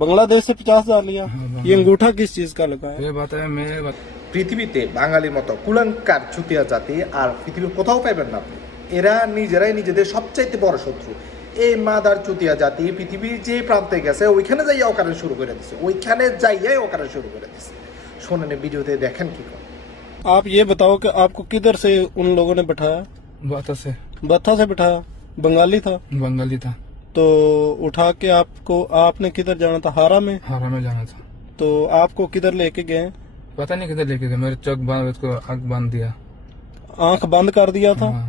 बांग्लादेश से 50,000 लिया। ये अंगूठा किस चीज का लगा है? ये बताया मैं পৃথিবীতে বাঙালির মতো কুলাঙ্কার চুতিয়া জাতি আর পৃথিবীর কোথাও পাইবেন না আপনি। এরা নিজেরাই নিজেদের সবচাইতে বড় শত্রু। এই মাদার চুতিয়া জাতি পৃথিবীর যে প্রান্তে গেছে ওইখানে যাইয়া অকারে শুরু করে দিচ্ছে, ওইখানে যাইয়াই অকারে শুরু করে দিচ্ছে। শোনেন ভিডিওতে দেখেন কি করে। आप ये बताओ कि आपको किधर से उन लोगों ने बैठाया? बाता से बत्था से बैठाया? बंगाली था बंगाली था, तो उठा के आपने किधर जाना था? हारा में। हारा में जाना था। तो आपको किधर लेके गए? पता नहीं किधर लेके गए, मेरे चौक बांध उसको आग बांध दिया। आंख बंद कर दिया था हाँ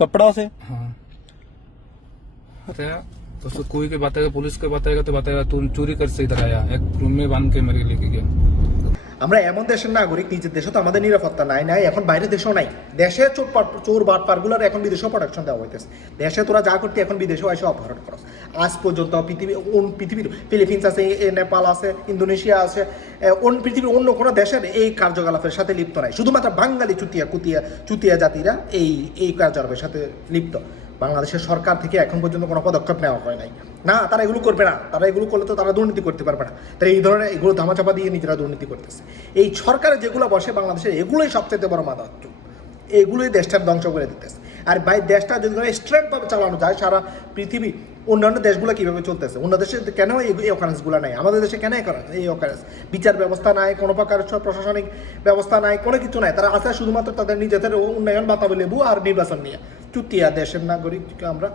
कपड़ा से। हाँ बताया तो उसको कोई के बताएगा, पुलिस के बताएगा तो बताएगा तू चोरी कर से इधर आया, एक रूम में बांध के मेरे लेके गया। আমরা এমন দেশের নাগরিক, নিজের দেশে তো আমাদের নিরাপত্তা নাই, এখন বাইরের দেশেও নাই। দেশে চোর বাটপারগুলোর এখন বিদেশেও প্রোটেকশন দেওয়া হইতেছে। দেশে তোরা যা করতে এখন বিদেশেও এসে অপহরণ করস। আজ পর্যন্ত পৃথিবীর ফিলিপিন্স আছে, নেপাল আছে, ইন্দোনেশিয়া আছে, পৃথিবীর অন্য কোনো দেশের এই কার্যকলাপের সাথে লিপ্ত নাই। শুধুমাত্র বাঙালি চুতিয়া জাতিরা এই কার্যকলাপের সাথে লিপ্ত। বাংলাদেশের সরকার থেকে এখন পর্যন্ত কোনো পদক্ষেপ নেওয়া হয় নাই। না, তারা এগুলো করবে না। তারা এগুলো করলে তো তারা দুর্নীতি করতে পারবে না। তারা এই ধরনের এগুলো ধামাচাপা দিয়ে নিজেরা দুর্নীতি করতেছে। এই সরকারের যেগুলো বসে বাংলাদেশের, এগুলোই সবচেয়ে বড় মাদাত্ম। এগুলোই দেশটার ধ্বংস করে দিতেছে। আর দেশটা যদি স্ট্রেন্থভাবে চালানো যায়, সারা পৃথিবী অন্যান্য দেশগুলো কীভাবে চলতেছে, অন্য দেশে কেন এই অকারেন্সগুলো নাই, আমাদের দেশে কেন এই অকারেন্স? বিচার ব্যবস্থা নাই, কোনো প্রকার প্রশাসনিক ব্যবস্থা নাই, কোনো কিছু নাই। তারা আছে শুধুমাত্র তাদের নিজেদের উন্নয়ন, বাতাবি লেবু আর নির্বাচন নিয়ে। চুতিয়া দেশের নাগরিক আমরা।